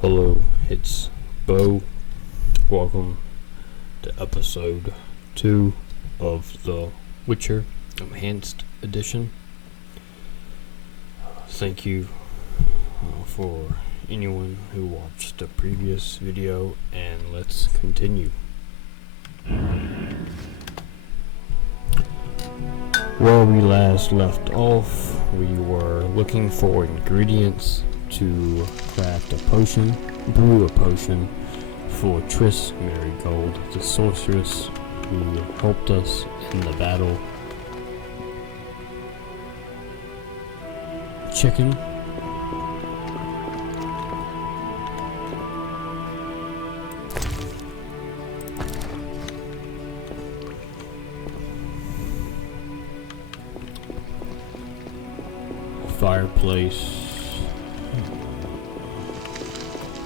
Hello, it's Beau. Welcome to episode 2 of The Witcher Enhanced Edition. Thank you for anyone who watched the previous video, and let's continue. Where we last left off, we were looking for ingredients to craft a potion, brew a potion for Triss Marigold, the sorceress who helped us in the battle. Chicken. Fireplace.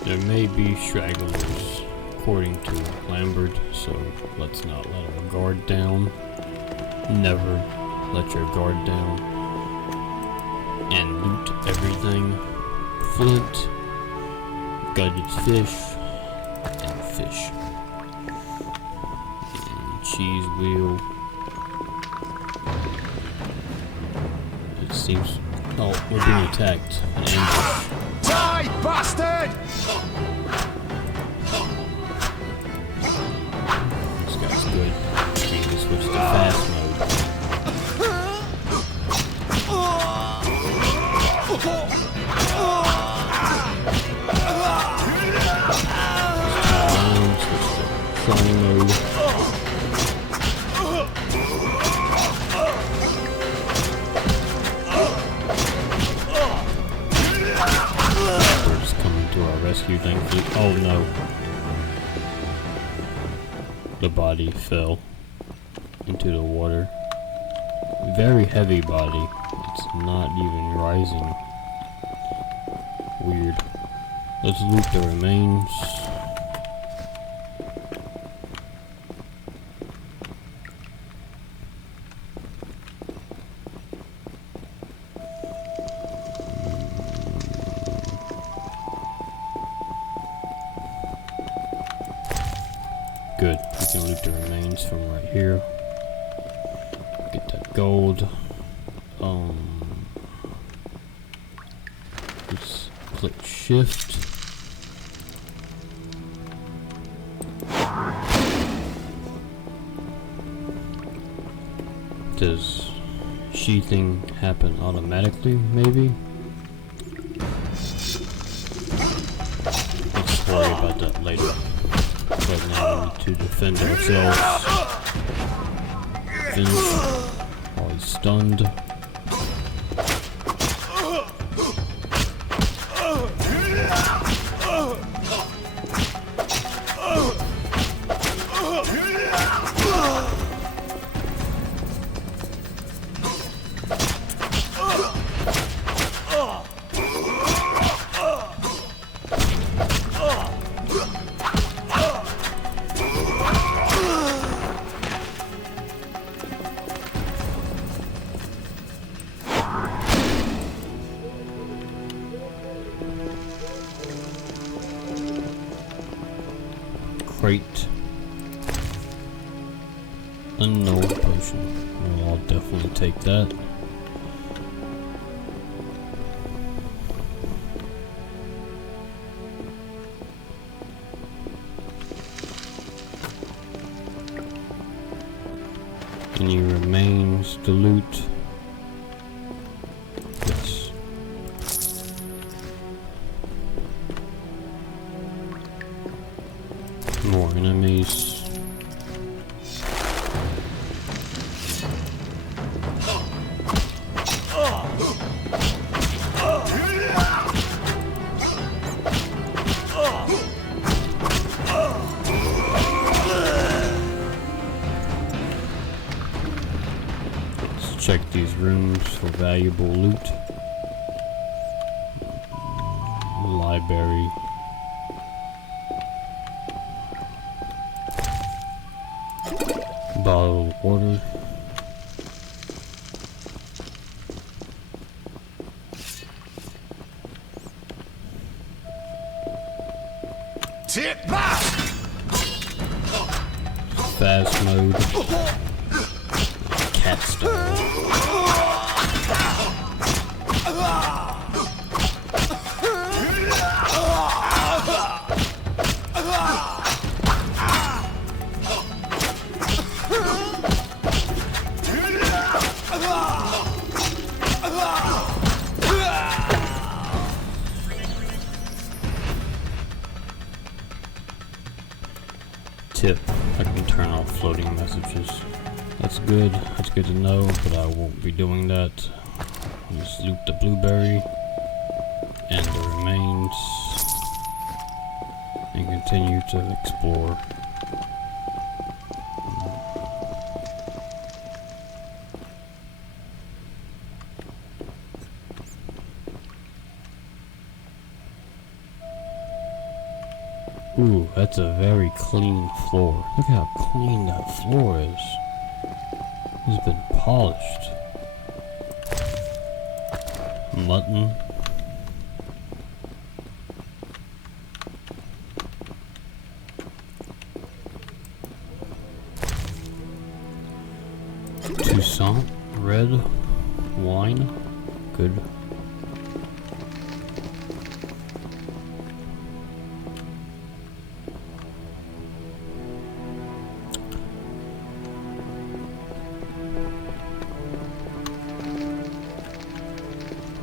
There may be stragglers, according to Lambert, so let's not let our guard down. Never let your guard down. And loot everything. Flint, gutted fish, and fish. And cheese wheel. It seems... Oh, we're being attacked. An ambush. Die, bastard! This guy's good. We need to switch to fast mode. Switch to flying mode. To our rescue, thankfully. Oh no. The body fell into the water. Very heavy body. It's not even rising. Weird. Let's loot the remains. Good, we can loot the remains from right here. Get that gold. Let's click shift. Does sheathing happen automatically, maybe? Let's worry about that later. But now we need to defend ourselves. Finish while he's stunned. Crate. Unknown potion. Well, I'll definitely take that. Any remains to loot? Yes. More enemies. Let's check these rooms for valuable loot. Library. Bottle of water. Take that! Fast mode. Cat style. Tip, I can turn off floating messages. That's good to know, but I won't be doing that. Just loot the blueberry and the remains and continue to explore. Ooh, that's a very clean floor. Look how clean that floor is. It's been polished. Mutton. Toussaint red wine. Good.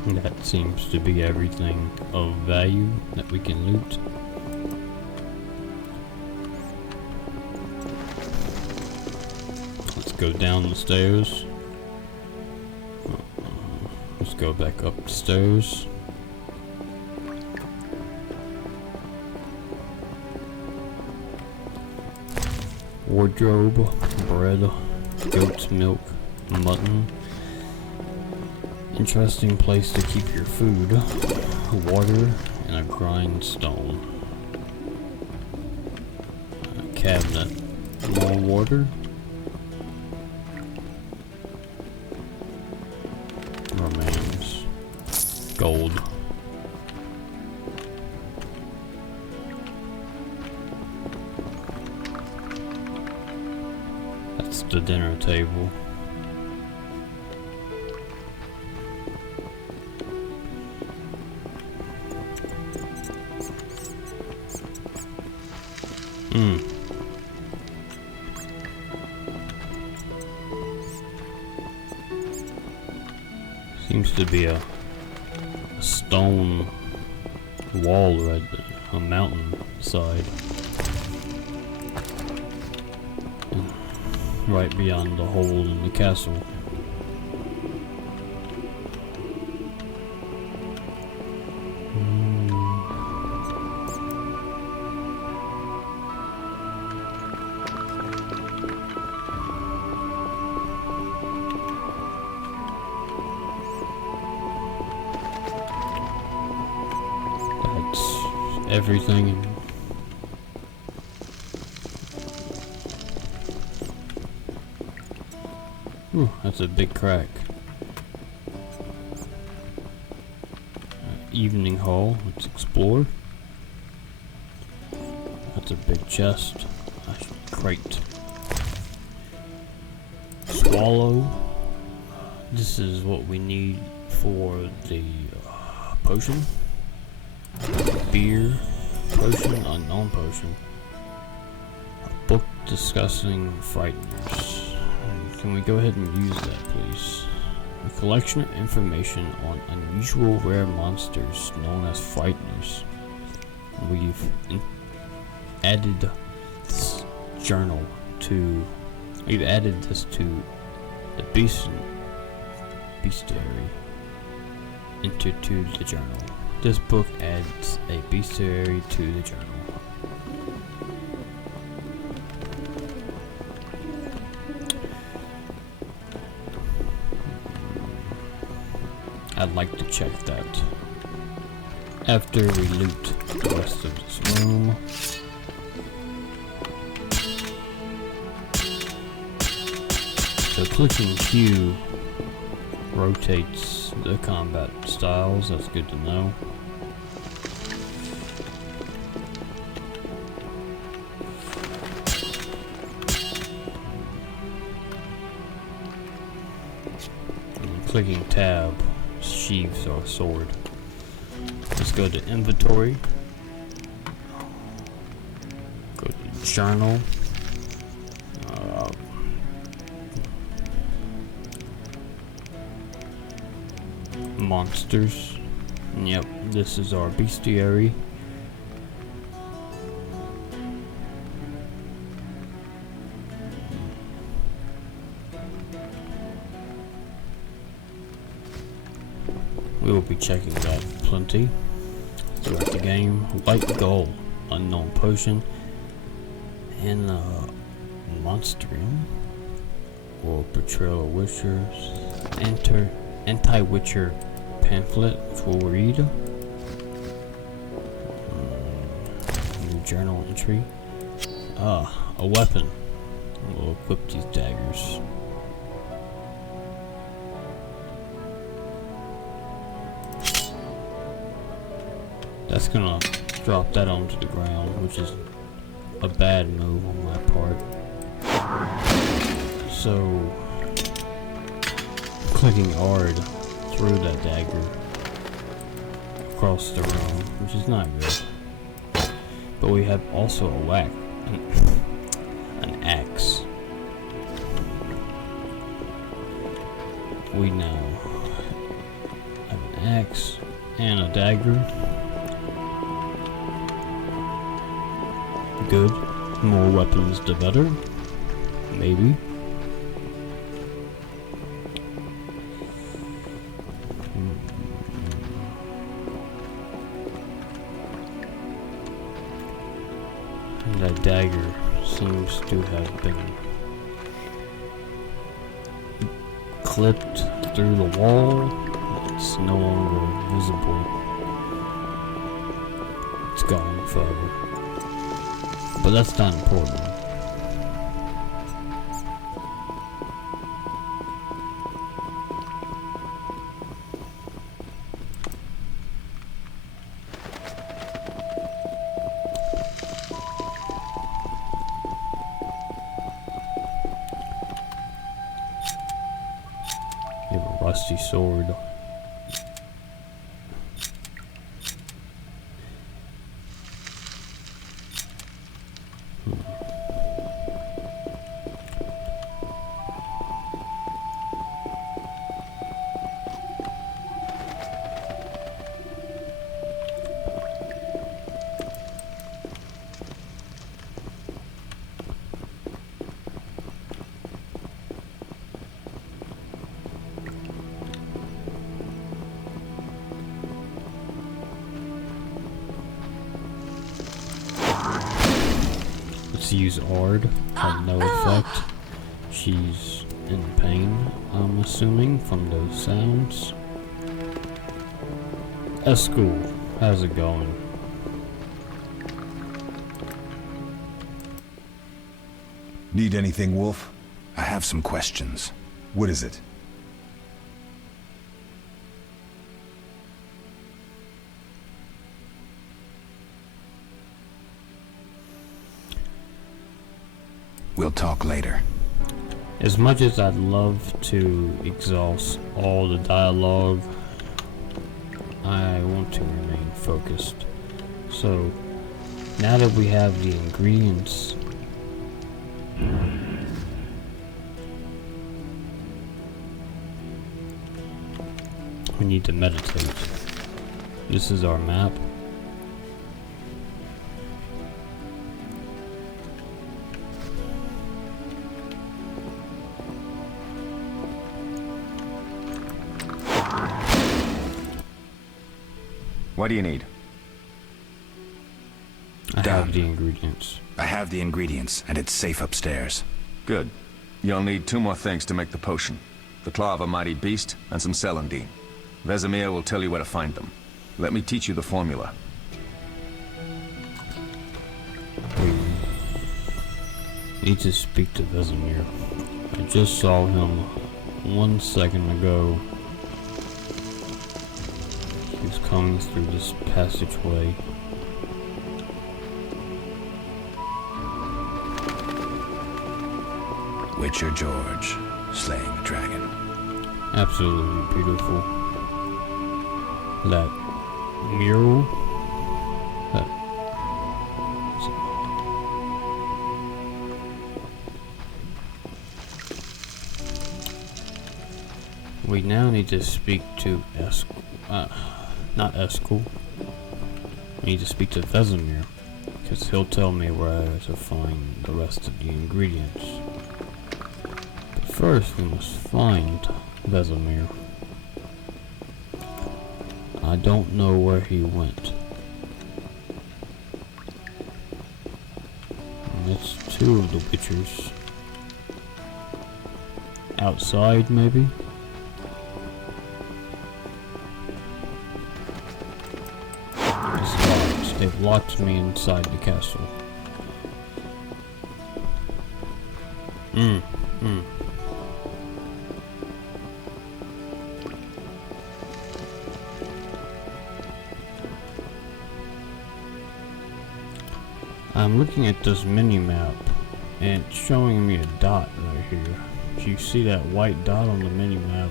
That seems to be everything of value that we can loot. Let's go down the stairs. Let's go back up the stairs. Wardrobe, bread, goat's milk, mutton. Interesting place to keep your food. Water and a grindstone. A cabinet. More water. Remains. Gold. That's the dinner table. Seems to be a stone wall right there, a mountain side. Right beyond the hole in the castle. Everything. Ooh, that's a big crack. Evening hall, let's explore. That's a big chest. A crate. Swallow. This is what we need for the potion. Beer, potion, unknown potion. A book discussing frighteners. Can we go ahead and use that, please? A collection of information on unusual rare monsters known as frighteners. We've added this journal to. We've added this to the bestiary. Enter to the journal. This book adds a bestiary to the journal. I'd like to check that after we loot the rest of this room. So clicking Q rotates the combat styles, that's good to know. clicking tab sheaves our sword. Let's go to inventory. Go to journal. Monsters. Yep, this is our bestiary. We will be checking that plenty throughout the game. White gold, unknown potion, and Monstrium, or Betrayal of Witchers, anti-Witcher pamphlet, which we'll read. New journal entry. A weapon. We'll equip these daggers. That's gonna drop that onto the ground, which is a bad move on my part. So, clicking R through that dagger across the room, which is not good. But we have also a whack, an axe. We now have an axe and a dagger. Good. More weapons the better. Maybe. That dagger seems to have been clipped through the wall. It's no longer visible. It's gone forever. But that's not important. You have a rusty sword. Let's use Ard. Had no effect. She's in pain, I'm assuming, from those sounds. At school, how's it going? Need anything, Wolf? I have some questions. What is it? We'll talk later. As much as I'd love to exhaust all the dialogue, I want to remain focused. So, now that we have the ingredients, we need to meditate. This is our map. What do you need? I have the ingredients. I have the ingredients, and it's safe upstairs. Good. You'll need 2 more things to make the potion. The claw of a mighty beast, and some celandine. Vesemir will tell you where to find them. Let me teach you the formula. We need to speak to Vesemir. I just saw him 1 second ago. He was coming through this passageway. Witcher George, slaying a dragon. Absolutely beautiful. That mural. That, we now need to speak to not Eskel. We need to speak to Vesemir, because he'll tell me where to find the rest of the ingredients. But first, we must find Vesemir. I don't know where he went. And that's two of the Witchers. Outside, maybe? It's locked. They've locked me inside the castle. I'm looking at this mini-map, and it's showing me a dot right here. Do you see that white dot on the mini-map?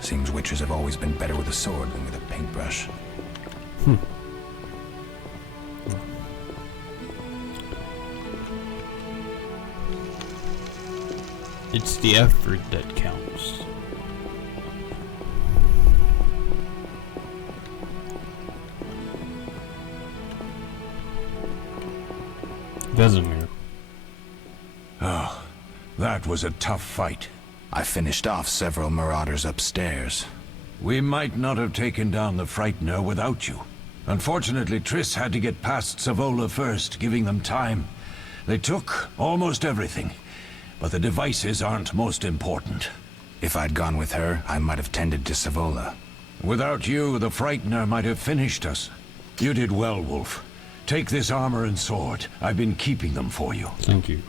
Seems witches have always been better with a sword than with a paintbrush. It's the effort that counts. Vesemir. Oh, that was a tough fight. I finished off several marauders upstairs. We might not have taken down the Frightener without you. Unfortunately, Triss had to get past Savola first, giving them time. They took almost everything, but the devices aren't most important. If I'd gone with her, I might have tended to Savola. Without you, the Frightener might have finished us. You did well, Wolf. Take this armor and sword. I've been keeping them for you. Thank you.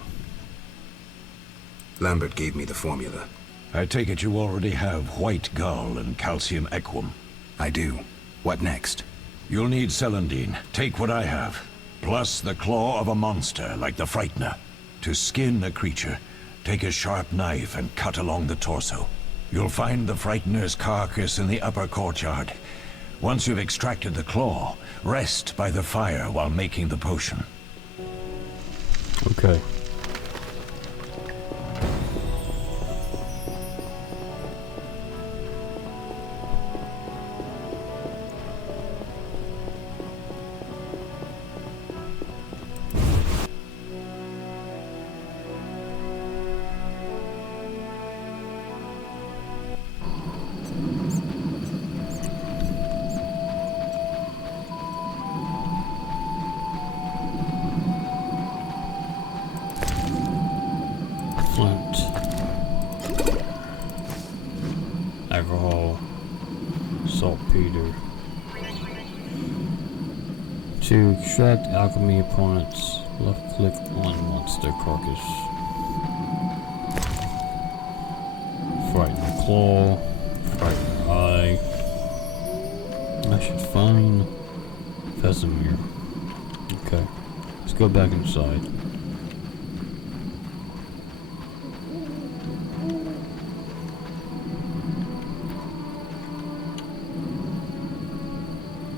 Lambert gave me the formula. I take it you already have White Gull and Calcium Equum. I do. What next? You'll need Celandine. Take what I have. Plus the claw of a monster like the Frightener. To skin a creature, take a sharp knife and cut along the torso. You'll find the Frightener's carcass in the upper courtyard. Once you've extracted the claw, rest by the fire while making the potion. Okay. Flint, alcohol, saltpeter. To extract alchemy opponents, left click on monster carcass. Frightened claw, frightened eye. I should find Vesemir. Okay, let's go back inside.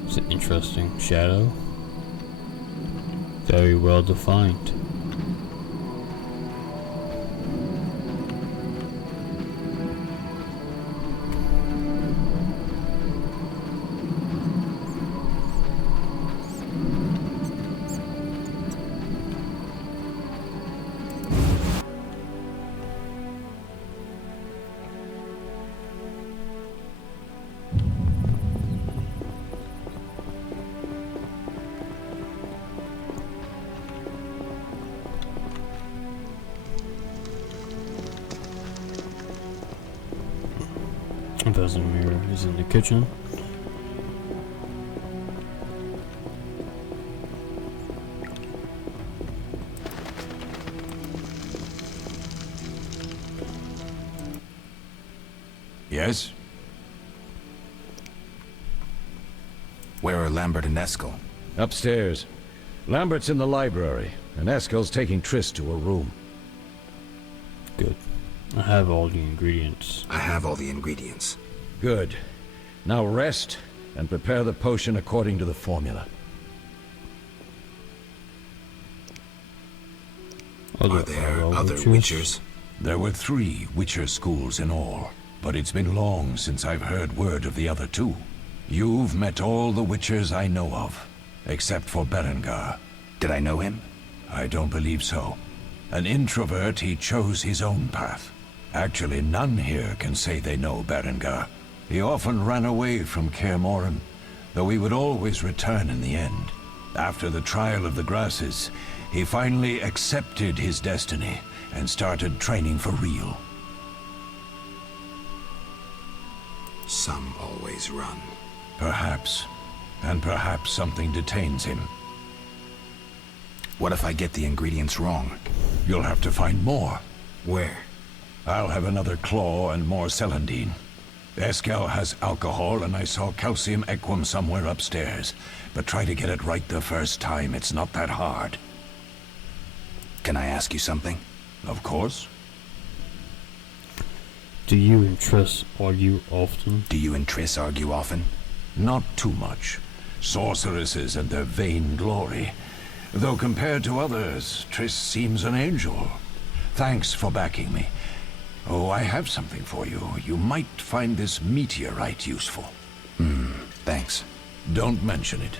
It's an interesting shadow. Very well defined. Vesemir is in the kitchen. Yes? Where are Lambert and Eskel? Upstairs. Lambert's in the library, and Eskel's taking Triss to her room. Good. I have all the ingredients. I have all the ingredients. Good. Now rest and prepare the potion according to the formula. Are there other witchers? There were 3 Witcher schools in all, but it's been long since I've heard word of the other 2. You've met all the Witchers I know of, except for Berengar. Did I know him? I don't believe so. An introvert, he chose his own path. Actually, none here can say they know Berengar. He often ran away from Kaer Morhen, though he would always return in the end. After the trial of the grasses, he finally accepted his destiny and started training for real. Some always run. Perhaps. And perhaps something detains him. What if I get the ingredients wrong? You'll have to find more. Where? I'll have another claw and more celandine. Eskel has alcohol, and I saw calcium equum somewhere upstairs. But try to get it right the first time. It's not that hard. Can I ask you something? Of course. Do you and Triss argue often? Do you and Triss argue often? Not too much. Sorceresses and their vain glory. Though compared to others, Triss seems an angel. Thanks for backing me. Oh, I have something for you. You might find this meteorite useful. Thanks. Don't mention it.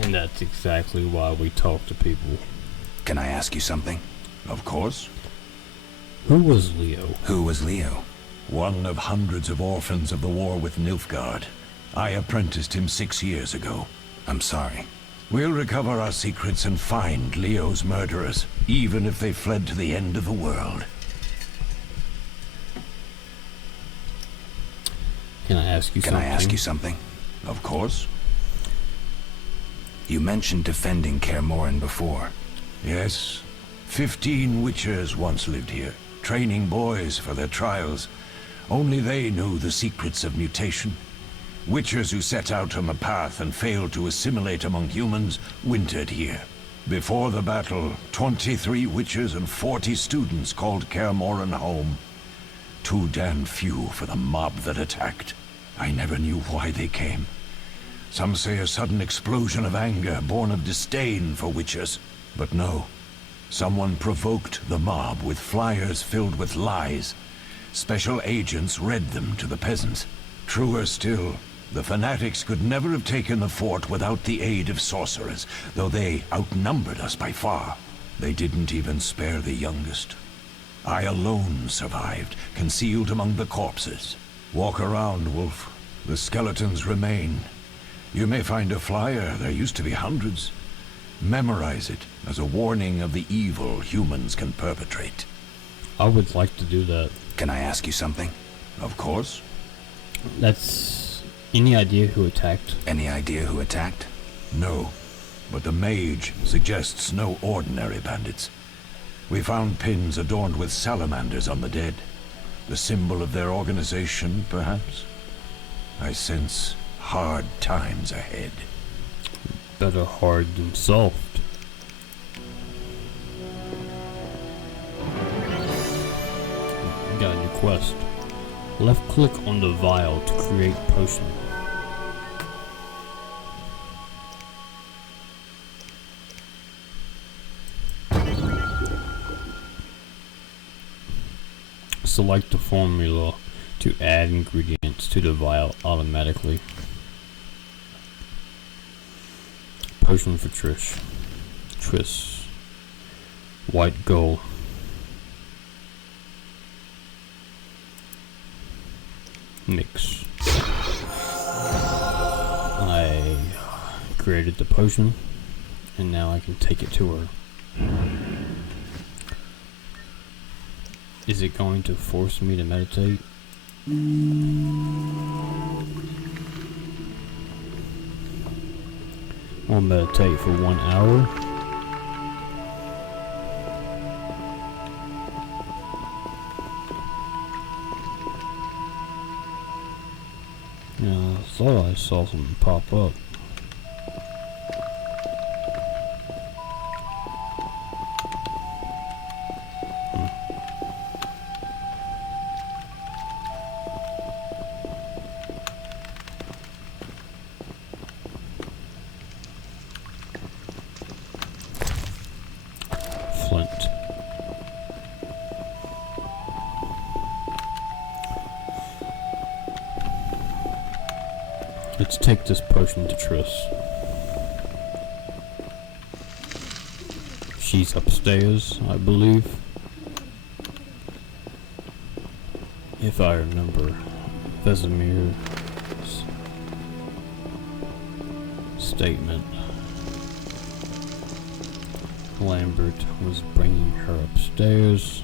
And that's exactly why we talk to people. Can I ask you something? Of course. Who was Leo? Who was Leo? One of hundreds of orphans of the war with Nilfgaard. I apprenticed him 6 years ago. I'm sorry. We'll recover our secrets and find Leo's murderers, even if they fled to the end of the world. Can I ask you Can something? I ask you something? Of course. You mentioned defending Kaer Morhen before. Yes. 15 Witchers once lived here, training boys for their trials. Only they knew the secrets of mutation. Witchers who set out on the path and failed to assimilate among humans wintered here. Before the battle, 23 Witchers and 40 students called Kaer Morhen home. Too damn few for the mob that attacked. I never knew why they came. Some say a sudden explosion of anger born of disdain for Witchers. But no. Someone provoked the mob with flyers filled with lies. Special agents read them to the peasants. Truer still, the fanatics could never have taken the fort without the aid of sorcerers, though they outnumbered us by far. They didn't even spare the youngest. I alone survived, concealed among the corpses. Walk around, Wolf. The skeletons remain. You may find a flyer, there used to be hundreds. Memorize it as a warning of the evil humans can perpetrate. I would like to do that. Can I ask you something? Of course. That's... Any idea who attacked? Any idea who attacked? No, but the mage suggests no ordinary bandits. We found pins adorned with salamanders on the dead. The symbol of their organization, perhaps? I sense hard times ahead. Better hard than soft. Got a new quest. Left click on the vial to create potion. Select the formula to add ingredients to the vial automatically. Potion for Triss. White gold. Mix. I created the potion, and now I can take it to her. Is it going to force me to meditate? I'll meditate for 1 hour. Yeah, I thought I saw something pop up. Let's take this potion to Triss. She's upstairs, I believe. If I remember Vesemir's statement, Lambert was bringing her upstairs.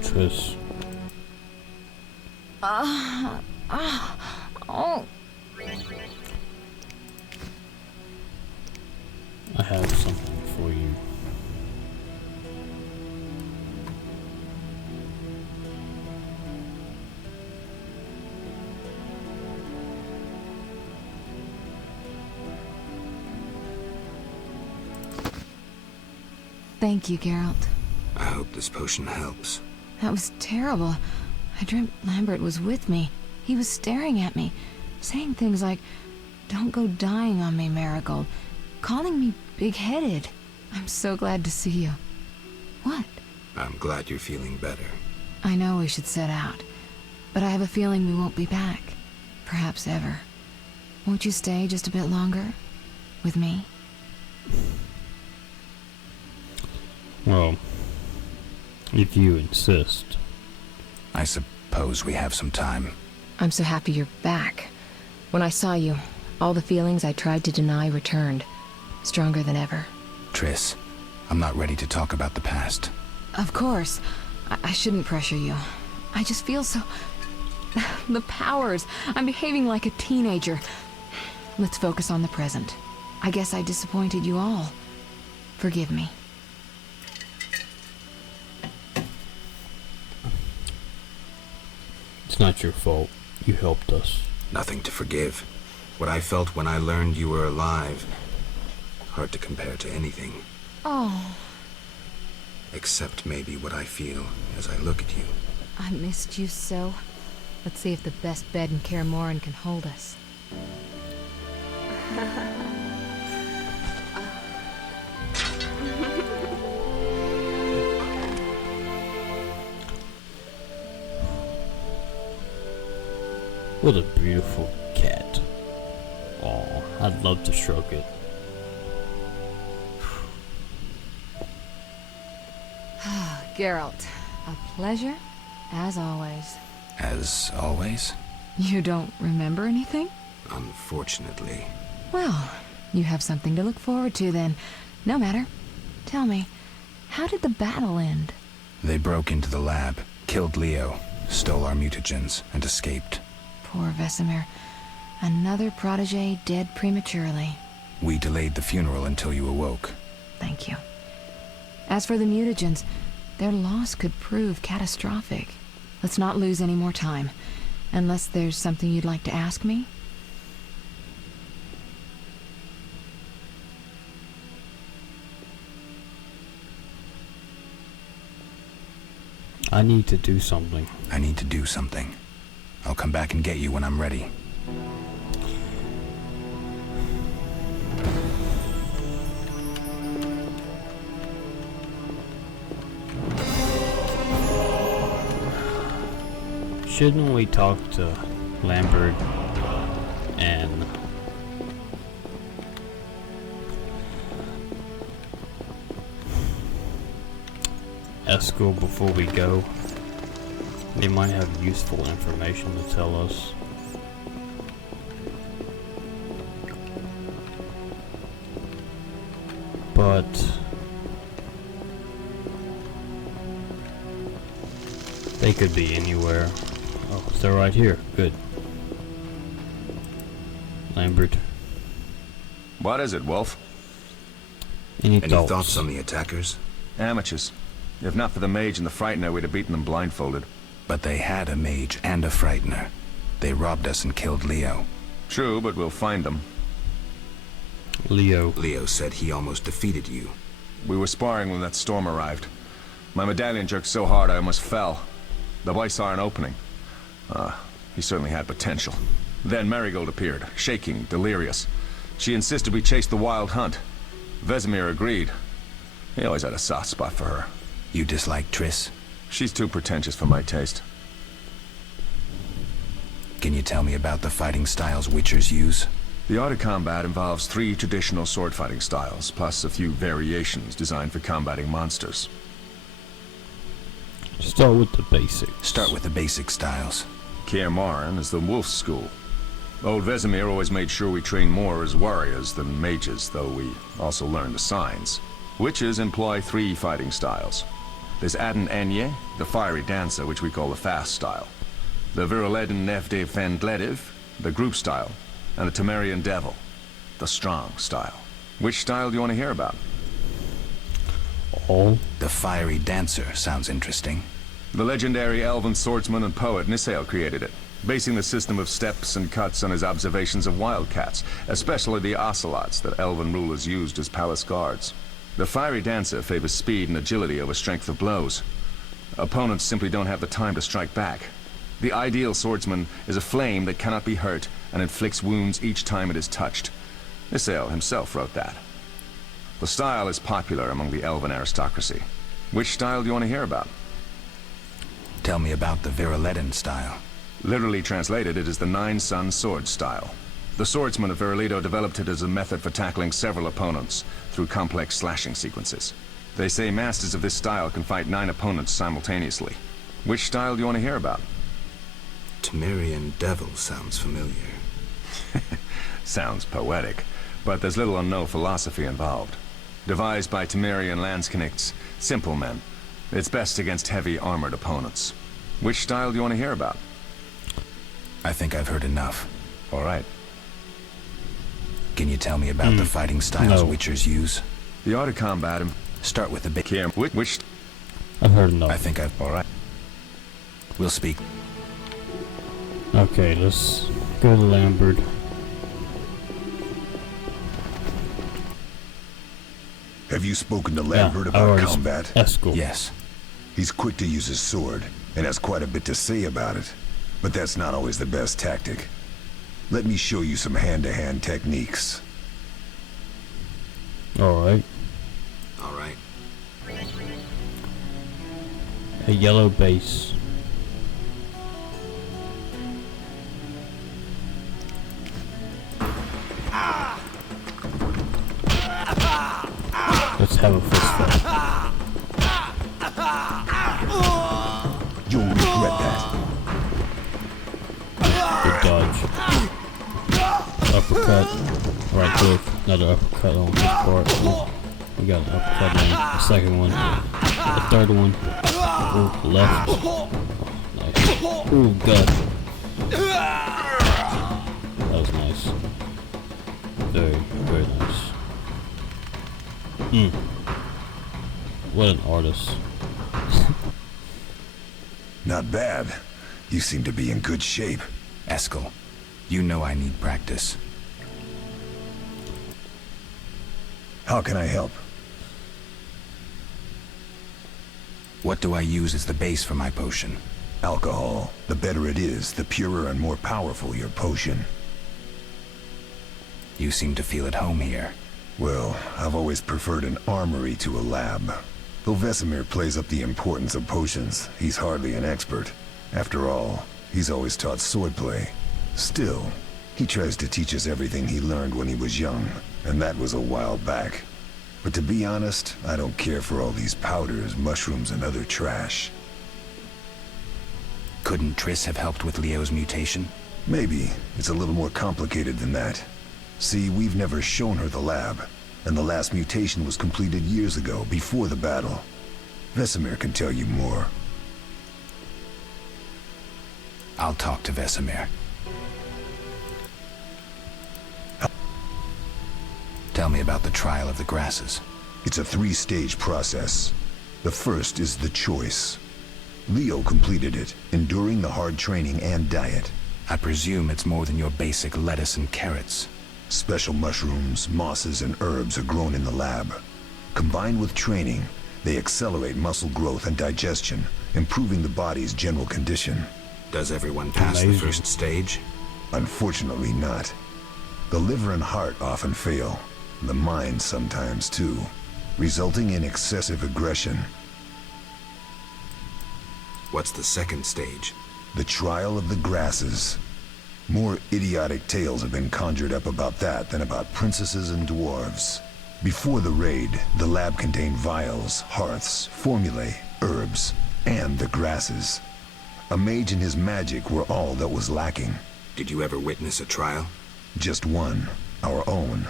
Triss. Oh. I have something for you. Thank you, Geralt. I hope this potion helps. That was terrible. I dreamt Lambert was with me. He was staring at me, saying things like, "Don't go dying on me, Marigold," calling me big-headed. I'm so glad to see you. What? I'm glad you're feeling better. I know we should set out, but I have a feeling we won't be back. Perhaps ever. Won't you stay just a bit longer? With me? Well, if you insist. I suppose we have some time. I'm so happy you're back. When I saw you, all the feelings I tried to deny returned, stronger than ever. Triss, I'm not ready to talk about the past. Of course. I shouldn't pressure you. I just feel so... the powers. I'm behaving like a teenager. Let's focus on the present. I guess I disappointed you all. Forgive me. It's not your fault. You helped us. Nothing to forgive. What I felt when I learned you were alive. Hard to compare to anything. Oh, Except maybe what I feel as I look at you. I missed you so. Let's see if the best bed in Kaer Morhen can hold us. What a beautiful cat. Aw, I'd love to stroke it. Geralt, a pleasure, as always. As always? You don't remember anything? Unfortunately. Well, you have something to look forward to then. No matter. Tell me, how did the battle end? They broke into the lab, killed Leo, stole our mutagens, and escaped. Poor Vesemir. Another protege dead prematurely. We delayed the funeral until you awoke. Thank you. As for the mutagens, their loss could prove catastrophic. Let's not lose any more time. Unless there's something you'd like to ask me? I need to do something. I need to do something. I'll come back and get you when I'm ready. Shouldn't we talk to Lambert and Eskel before we go? They might have useful information to tell us. But they could be anywhere. Oh, they're right here. Good. Lambert. What is it, Wolf? Any Any thoughts on the attackers? Amateurs. If not for the mage and the frightener, we'd have beaten them blindfolded. But they had a mage and a frightener. They robbed us and killed Leo. True, but we'll find them. Leo. Leo said he almost defeated you. We were sparring when that storm arrived. My medallion jerked so hard I almost fell. The boy saw an opening. He certainly had potential. Then Marigold appeared, shaking, delirious. She insisted we chase the wild hunt. Vesemir agreed. He always had a soft spot for her. You dislike Triss? She's too pretentious for my taste. Can you tell me about the fighting styles Witchers use? The art of combat involves 3 traditional sword-fighting styles, plus a few variations designed for combating monsters. Start with the basics. Start with the basic styles. Kaer Morhen is the wolf school. Old Vesemir always made sure we train more as warriors than mages, though we also learned the signs. Witches employ 3 fighting styles. There's Aden Enye, the fiery dancer, which we call the fast style. The Viruleden Nevde Vendlediv, the group style. And the Temerian devil, the strong style. Which style do you want to hear about? All. The fiery dancer sounds interesting. The legendary elven swordsman and poet Nisael created it, basing the system of steps and cuts on his observations of wildcats, especially the ocelots that elven rulers used as palace guards. The fiery dancer favors speed and agility over strength of blows. Opponents simply don't have the time to strike back. The ideal swordsman is a flame that cannot be hurt and inflicts wounds each time it is touched. Nisael himself wrote that. The style is popular among the elven aristocracy. Which style do you want to hear about? Tell me about the Viruleden style. Literally translated, it is the Nine-Sun sword style. The swordsmen of Viruledo developed it as a method for tackling several opponents through complex slashing sequences. They say masters of this style can fight 9 opponents simultaneously. Which style do you want to hear about? Temerian devil sounds familiar. Sounds poetic, but there's little or no philosophy involved. Devised by Temerian landsknechts, simple men. It's best against heavy armored opponents. Which style do you want to hear about? I think I've heard enough. All right. Can you tell me about the fighting styles No. Witchers use? The art of combat and Start with the big. which I've heard enough. I think I've. all right. We'll speak. Okay, let's go to Lambert. Have you spoken to Yeah, Lambert I about already combat? That's cool. Yes. He's quick to use his sword, and has quite a bit to say about it. But that's not always the best tactic. Let me show you some hand-to-hand techniques. Alright. All right. A yellow base. Let's have a fist fight. You'll regret that. Good dodge. Uppercut. Right hook. Another uppercut on this part. We got an uppercut on the second one. The third one. Ooh, left. Oh, nice. Ooh, gut. That was nice. Very, very nice. What an artist. Not bad. You seem to be in good shape. Eskel, you know I need practice. How can I help? What do I use as the base for my potion? Alcohol. The better it is, the purer and more powerful your potion. You seem to feel at home here. Well, I've always preferred an armory to a lab. Though Vesemir plays up the importance of potions, he's hardly an expert. After all, he's always taught swordplay. Still, he tries to teach us everything he learned when he was young, and that was a while back. But to be honest, I don't care for all these powders, mushrooms, and other trash. Couldn't Triss have helped with Leo's mutation? Maybe. It's a little more complicated than that. See, we've never shown her the lab, and the last mutation was completed years ago, before the battle. Vesemir can tell you more. I'll talk to Vesemir. Tell me about the trial of the grasses. It's a 3-stage process. The first is the choice. Leo completed it, enduring the hard training and diet. I presume it's more than your basic lettuce and carrots. Special mushrooms, mosses, and herbs are grown in the lab. Combined with training, they accelerate muscle growth and digestion, improving the body's general condition. Does everyone pass the first stage? Unfortunately not. The liver and heart often fail, the mind sometimes too, resulting in excessive aggression. What's the second stage? The trial of the grasses. More idiotic tales have been conjured up about that than about princesses and dwarves. Before the raid, the lab contained vials, hearths, formulae, herbs, and the grasses. A mage and his magic were all that was lacking. Did you ever witness a trial? Just one, our own.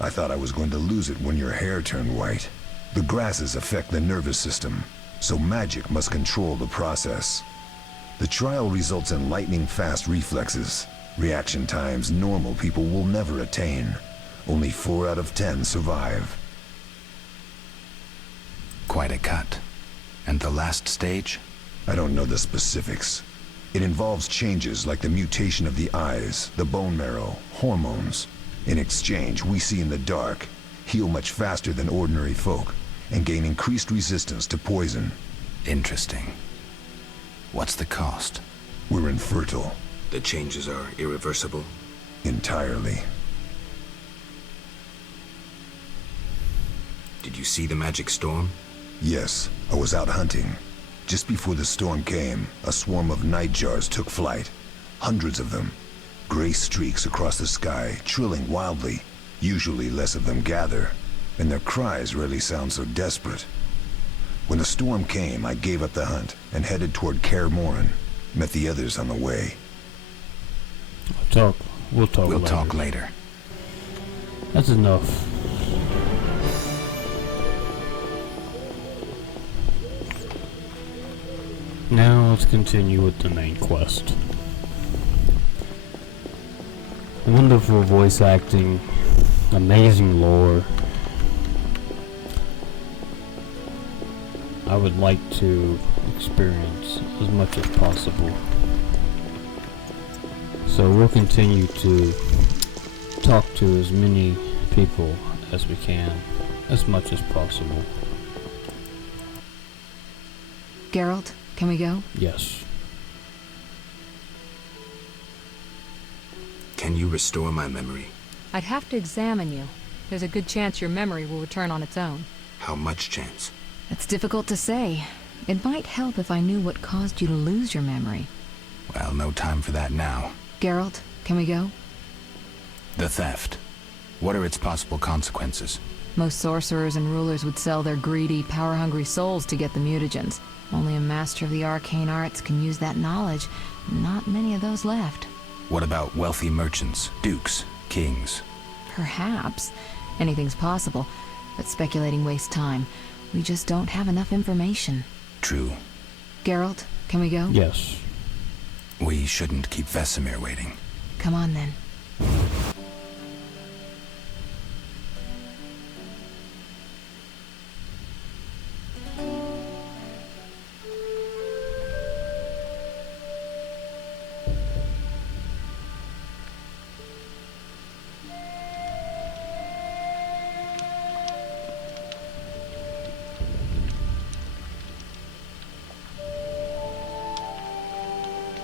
I thought I was going to lose it when your hair turned white. The grasses affect the nervous system, so magic must control the process. The trial results in lightning-fast reflexes, reaction times normal people will never attain. Only 4 out of 10 survive. Quite a cut. And the last stage? I don't know the specifics. It involves changes like the mutation of the eyes, the bone marrow, hormones. In exchange, we see in the dark, heal much faster than ordinary folk, and gain increased resistance to poison. Interesting. What's the cost? We're infertile. The changes are irreversible? Entirely. Did you see the magic storm? Yes, I was out hunting. Just before the storm came, a swarm of nightjars took flight. Hundreds of them. Gray streaks across the sky, trilling wildly. Usually less of them gather, and their cries rarely sound so desperate. When the storm came, I gave up the hunt and headed toward Kaer Morhen. Met the others on the way. We'll talk later. That's enough. Now let's continue with the main quest. Wonderful voice acting, amazing lore. I would like to experience as much as possible. So we'll continue to talk to as many people as we can, as much as possible. Geralt, can we go? Yes. Can you restore my memory? I'd have to examine you. There's a good chance your memory will return on its own. How much chance? It's difficult to say. It might help if I knew what caused you to lose your memory. Well, no time for that now. Geralt, can we go? The theft. What are its possible consequences? Most sorcerers and rulers would sell their greedy, power-hungry souls to get the mutagens. Only a master of the arcane arts can use that knowledge. Not many of those left. What about wealthy merchants, dukes, kings? Perhaps. Anything's possible, but speculating wastes time. We just don't have enough information. True. Geralt, can we go? Yes. We shouldn't keep Vesemir waiting. Come on then.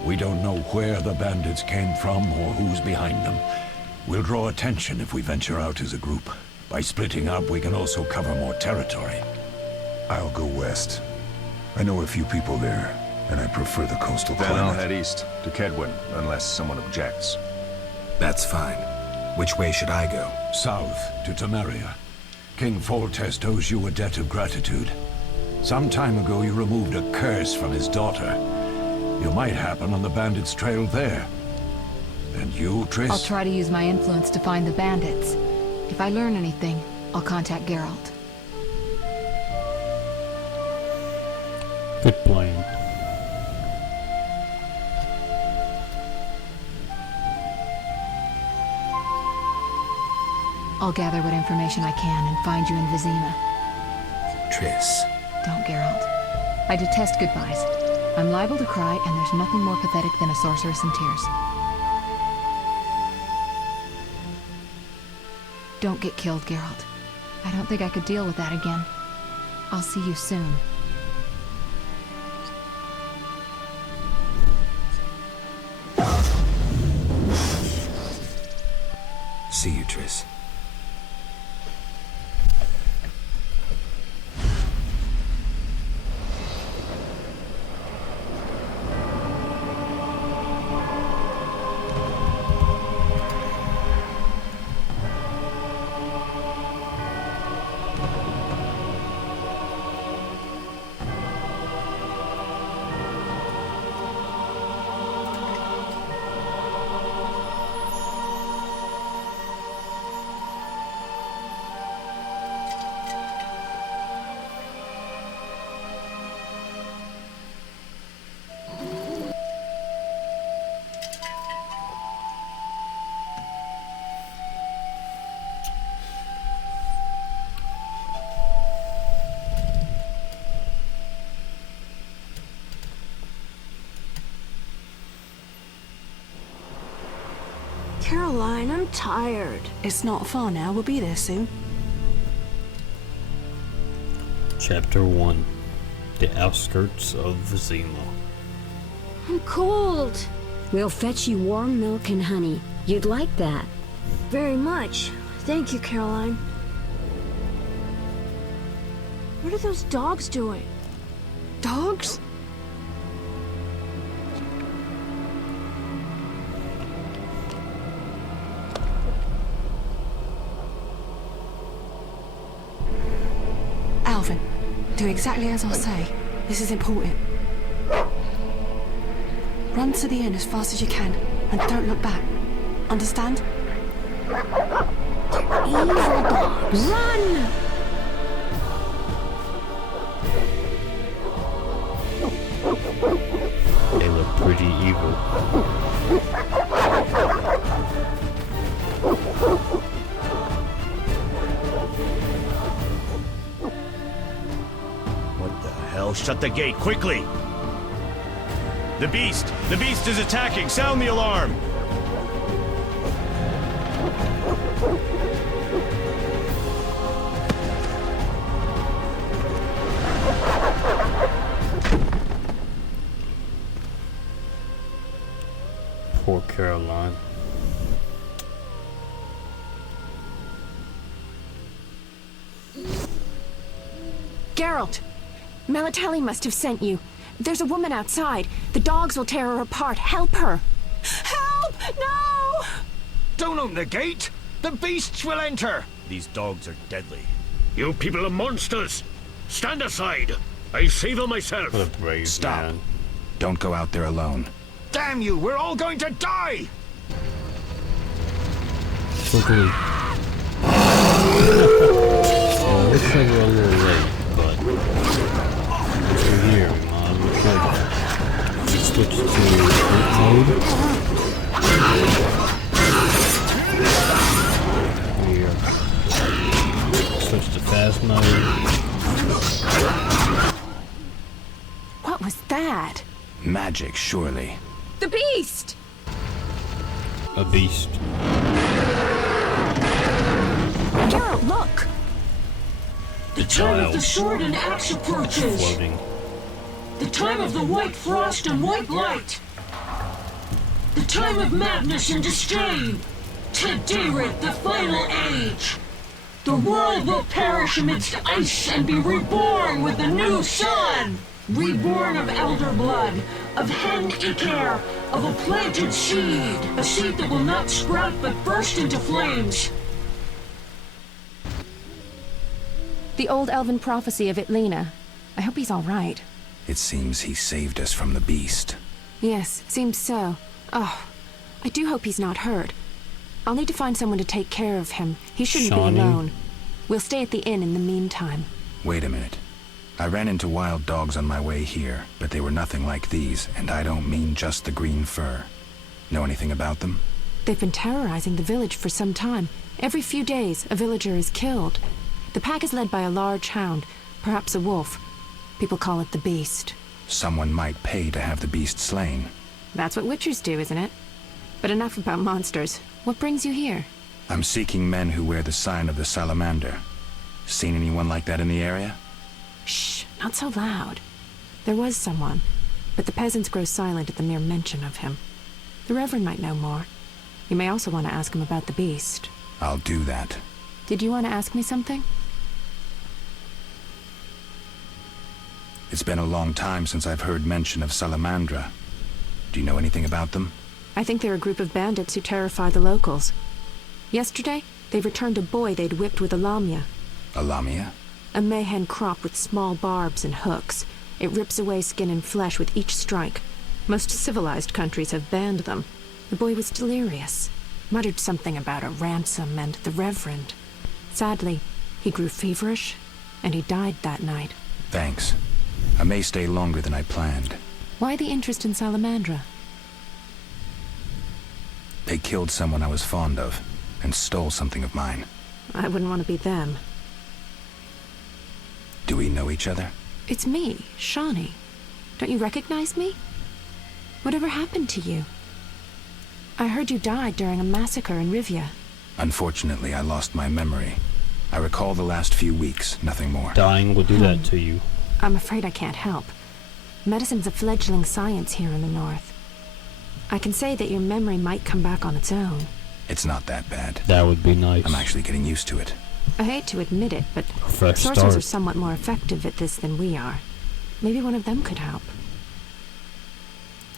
We don't know where the bandits came from or who's behind them. We'll draw attention if we venture out as a group. By splitting up, we can also cover more territory. I'll go west. I know a few people there, and I prefer the coastal Then I'll climate. head east, to Kedwin, unless someone objects. That's fine. Which way should I go? South to Temeria. King Foltest owes you a debt of gratitude. Some time ago you removed a curse from his daughter. You might happen on the bandits' trail there. And you, Triss? I'll try to use my influence to find the bandits. If I learn anything, I'll contact Geralt. Good plan. I'll gather what information I can and find you in Vizima. Triss. Don't, Geralt. I detest goodbyes. I'm liable to cry, and there's nothing more pathetic than a sorceress in tears. Don't get killed, Geralt. I don't think I could deal with that again. I'll see you soon. See you, Triss. Caroline, I'm tired. It's not far now. We'll be there soon. Chapter 1. The Outskirts of Vizima. I'm cold. We'll fetch you warm milk and honey. You'd like that. Very much. Thank you, Caroline. What are those dogs doing? Dogs? Alvin, do exactly as I say. This is important. Run to the inn as fast as you can, and don't look back. Understand? Evil dogs. Run! They look pretty evil. What the hell? Shut the gate, quickly! The beast! The beast is attacking! Sound the alarm! Poor Caroline. Geralt! Melatelli must have sent you. There's a woman outside. The dogs will tear her apart. Help her! Help! No! Don't open the gate! The beasts will enter! These dogs are deadly. You people are monsters! Stand aside! I'll save them myself! What a brave Stop. man. Don't go out there alone. Damn you! We're all going to die! Quickly. Looks like we're a little late, but we're here. We switch to group mode. Here. Switch to fast mode. What was that? Magic, surely. The beast! A beast. Geralt, look! The time of the sword and axe approaches. Floating. The time of the white frost and white light. The time of madness and disdain. Tedirat, the final age. The world will perish amidst ice and be reborn with the new sun. Reborn of elder blood, of hen Iker, of a planted seed. A seed that will not sprout but burst into flames. The old elven prophecy of Itlena. I hope he's all right. It seems he saved us from the beast. Yes, seems so. Oh, I do hope he's not hurt. I'll need to find someone to take care of him. He shouldn't Shawnee? be alone. We'll stay at the inn in the meantime. Wait a minute. I ran into wild dogs on my way here, but they were nothing like these, and I don't mean just the green fur. Know anything about them? They've been terrorizing the village for some time. Every few days, a villager is killed. The pack is led by a large hound, perhaps a wolf. People call it the Beast. Someone might pay to have the beast slain. That's what witchers do, isn't it? But enough about monsters. What brings you here? I'm seeking men who wear the sign of the salamander. Seen anyone like that in the area? Shh, not so loud. There was someone, but the peasants grow silent at the mere mention of him. The Reverend might know more. You may also want to ask him about the beast. I'll do that. Did you want to ask me something? It's been a long time since I've heard mention of Salamandra. Do you know anything about them? I think they're a group of bandits who terrify the locals. Yesterday, they returned a boy they'd whipped with a lamia. A lamia? A mayhen crop with small barbs and hooks. It rips away skin and flesh with each strike. Most civilized countries have banned them. The boy was delirious. Muttered something about a ransom and the Reverend. Sadly, he grew feverish, and he died that night. Thanks. I may stay longer than I planned. Why the interest in Salamandra? They killed someone I was fond of, and stole something of mine. I wouldn't want to be them. Do we know each other? It's me, Shawnee. Don't you recognize me? Whatever happened to you? I heard you died during a massacre in Rivia. Unfortunately, I lost my memory. I recall the last few weeks, nothing more. Dying will do that to you. I'm afraid I can't help. Medicine's a fledgling science here in the north. I can say that your memory might come back on its own. It's not that bad. That would be nice. I'm actually getting used to it. I hate to admit it, but Fresh sorcerers start. are somewhat more effective at this than we are. Maybe one of them could help.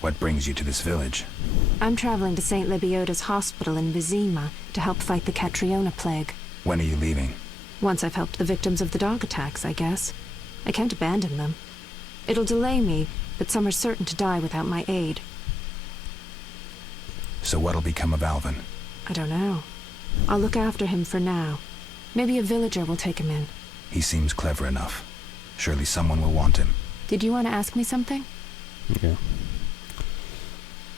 What brings you to this village? I'm traveling to St. Lebioda's hospital in Vizima to help fight the Catriona plague. When are you leaving? Once I've helped the victims of the dog attacks, I guess. I can't abandon them. It'll delay me, but some are certain to die without my aid. So what'll become of Alvin? I don't know. I'll look after him for now. Maybe a villager will take him in. He seems clever enough. Surely someone will want him. Did you want to ask me something? Yeah.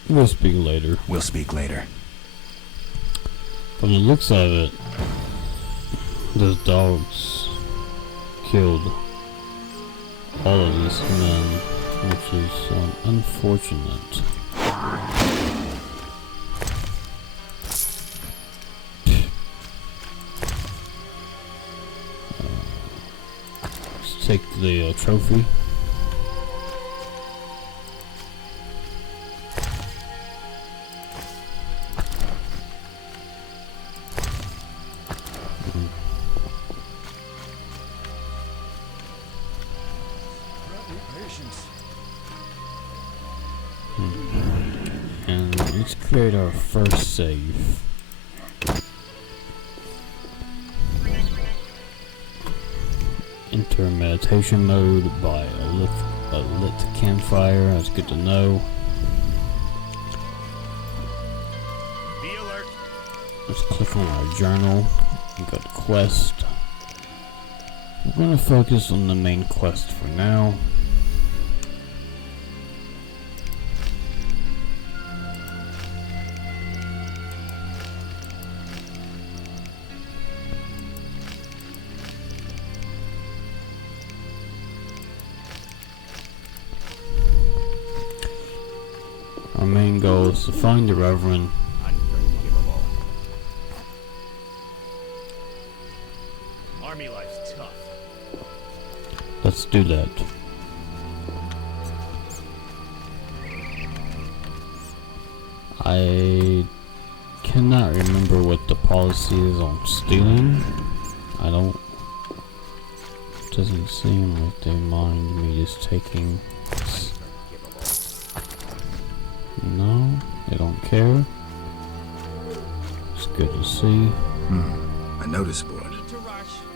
We'll speak later. We'll speak later. From the looks of it, those dogs killed all of these men, which is unfortunate. Let's take the trophy. And let's create our first save. Enter meditation mode by a lit campfire. That's good to know. Be alert. Let's click on our journal. We got quest. We're going to focus on the main quest for now. Our main goal is to find the Reverend. Unforgivable. Army life's tough. Let's do that. I cannot remember what the policy is on stealing. Doesn't seem like they mind me just taking. No, they don't care. It's good to see. A notice board.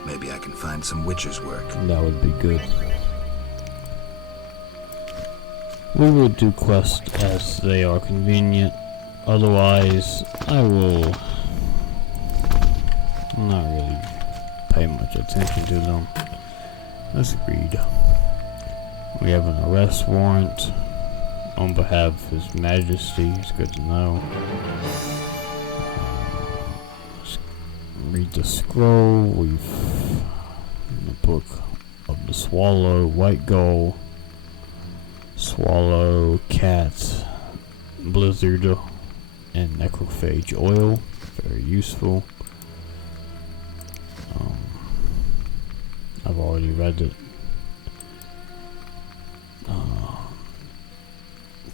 Maybe I can find some witcher's work. That would be good. We will do quests as they are convenient. Otherwise, I will not really pay much attention to them. Let's read. We have an arrest warrant on behalf of His Majesty. It's good to know. Let's read the scroll. We've the book of the swallow, white gull, swallow, cat, blizzard, and necrophage oil. Very useful. already read it.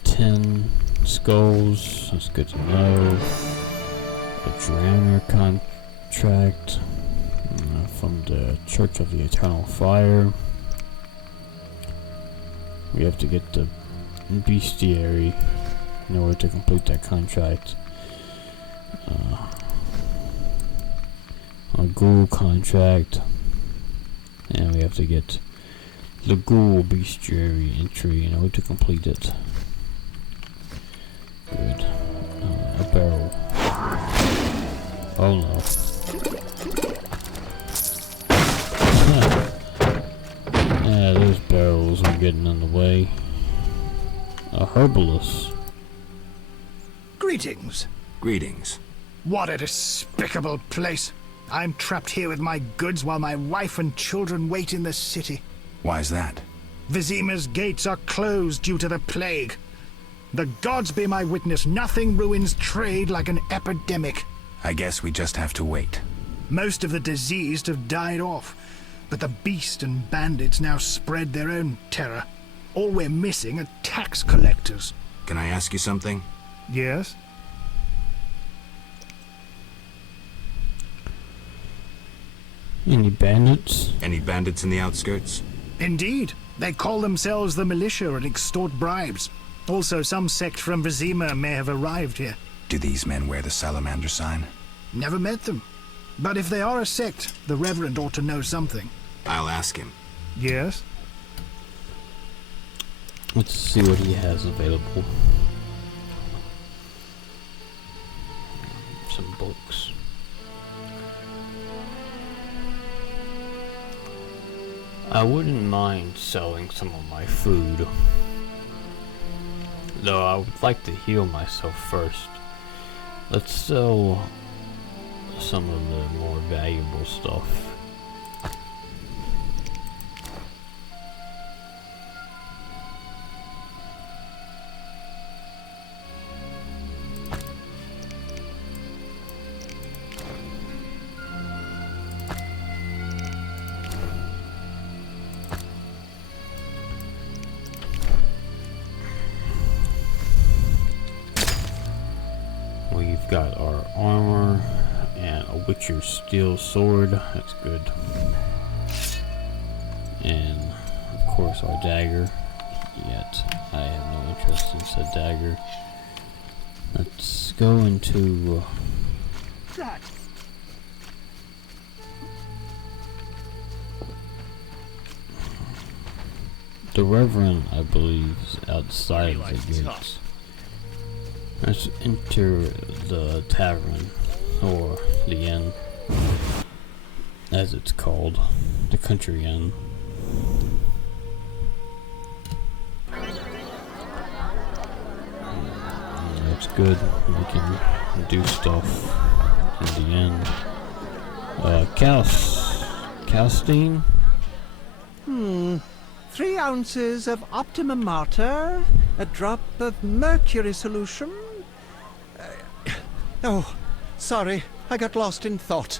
10 skulls, that's good to know. A drowner contract from the Church of the Eternal Fire. We have to get the bestiary in order to complete that contract. A ghoul contract, and we have to get the ghoul bestiary entry in order to complete it. Good. A barrel. Oh no. Yeah, those barrels are getting in the way. A herbalist. Greetings. Greetings. What a despicable place. I'm trapped here with my goods while my wife and children wait in the city. Why's that? Vizima's gates are closed due to the plague. The gods be my witness, nothing ruins trade like an epidemic. I guess we just have to wait. Most of the diseased have died off, but the beast and bandits now spread their own terror. All we're missing are tax collectors. Can I ask you something? Yes? Any bandits? Any bandits in the outskirts? Indeed. They call themselves the militia and extort bribes. Also, some sect from Vizima may have arrived here. Do these men wear the salamander sign? Never met them. But if they are a sect, the Reverend ought to know something. I'll ask him. Yes? Let's see what he has available. Some books. I wouldn't mind selling some of my food, though I would like to heal myself first. Let's sell some of the more valuable stuff. We've got our armor and a Witcher's steel sword. That's good. And of course our dagger. Yet I have no interest in said dagger. Let's go into the Reverend, I believe, is outside of the gates. Let's enter the tavern, or the inn, as it's called, the country inn. That's good. We can do stuff in the inn. Calstein? 3 ounces of Optimum Mater, a drop of mercury solution. Oh, sorry, I got lost in thought.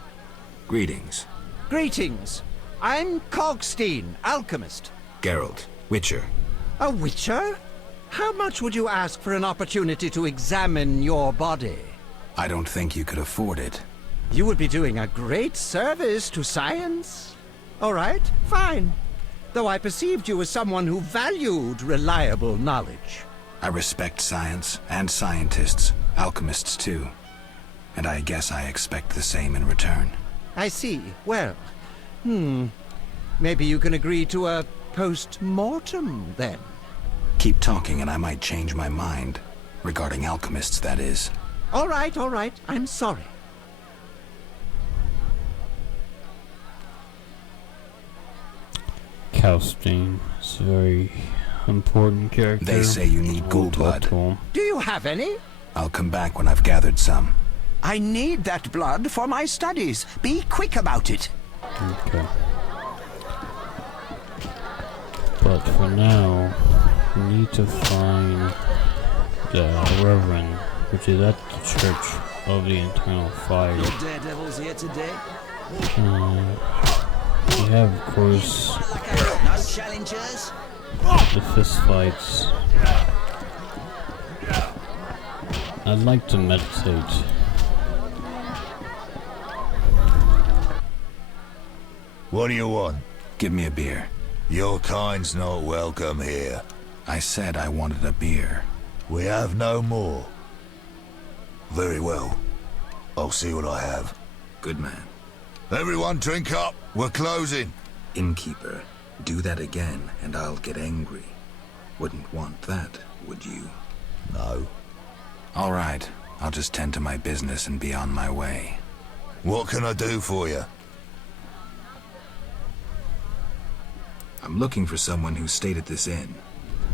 Greetings. Greetings. I'm Cogstein, alchemist. Geralt, Witcher. A witcher? How much would you ask for an opportunity to examine your body? I don't think you could afford it. You would be doing a great service to science. All right, fine. Though I perceived you as someone who valued reliable knowledge. I respect science and scientists, alchemists too. And I guess I expect the same in return. I see. Well, maybe you can agree to a post-mortem, then. Keep talking and I might change my mind. Regarding alchemists, that is. All right. I'm sorry. Calstein is a very important character. They say you need ghoul blood. Do you have any? I'll come back when I've gathered some. I need that blood for my studies. Be quick about it. Okay. But for now, we need to find the Reverend, which is at the Church of the Eternal Fire. Daredevils here today? We have, of course, the fist fights. I'd like to meditate. What do you want? Give me a beer. Your kind's not welcome here. I said I wanted a beer. We have no more. Very well. I'll see what I have. Good man. Everyone drink up. We're closing. Innkeeper, do that again and I'll get angry. Wouldn't want that, would you? No. All right. I'll just tend to my business and be on my way. What can I do for you? I'm looking for someone who stayed at this inn.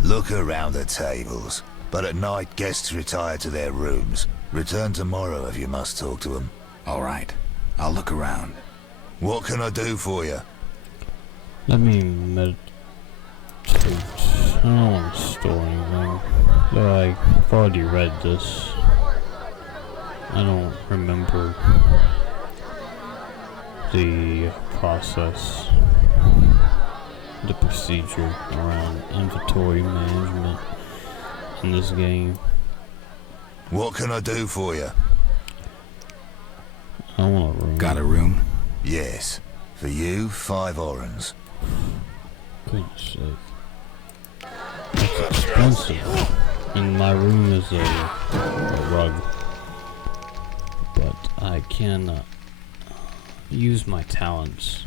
Look around the tables. But at night, guests retire to their rooms. Return tomorrow if you must talk to them. All right. I'll look around. What can I do for you? Let me meditate. I don't want to store anything. I've already read this. I don't remember the process, the procedure around inventory management in this game. What can I do for you? I want a room. Got a room? Yes. For you, 5 orens. Goodness sake. It's expensive. And my room is a rug. But I can use my talents.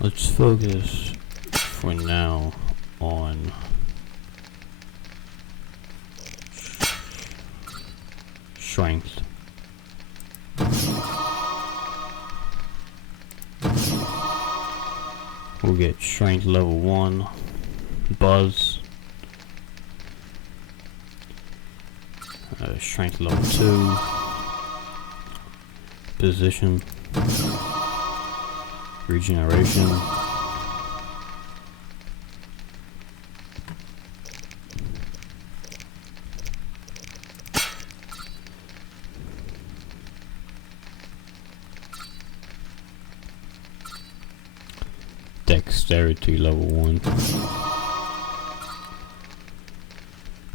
Let's focus for now on strength. We'll get strength level 1, buzz, strength level 2, position, regeneration, dexterity level 1,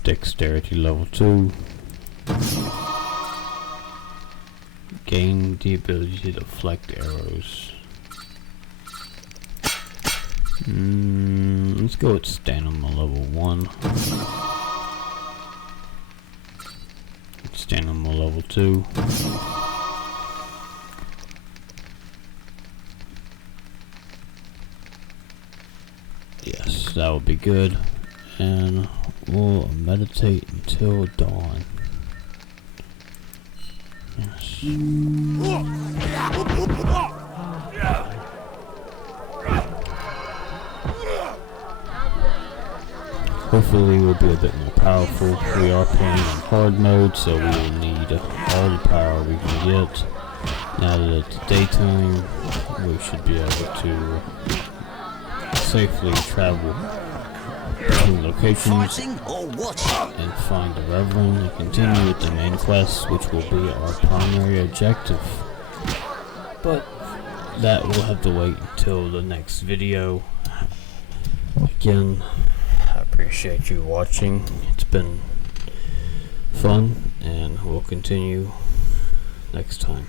dexterity level 2, gain the ability to deflect arrows. Let's go with stamina level 1. Stamina level 2. Yes, that would be good. And we'll meditate until dawn. Yes. Hopefully we'll be a bit more powerful. We are playing in hard mode, so we will need all the power we can get. Now that it's daytime, we should be able to safely travel between locations and find the Reverend and continue with the main quest, which will be our primary objective. But that will have to wait until the next video. Again, I appreciate you watching. It's been fun, and we'll continue next time.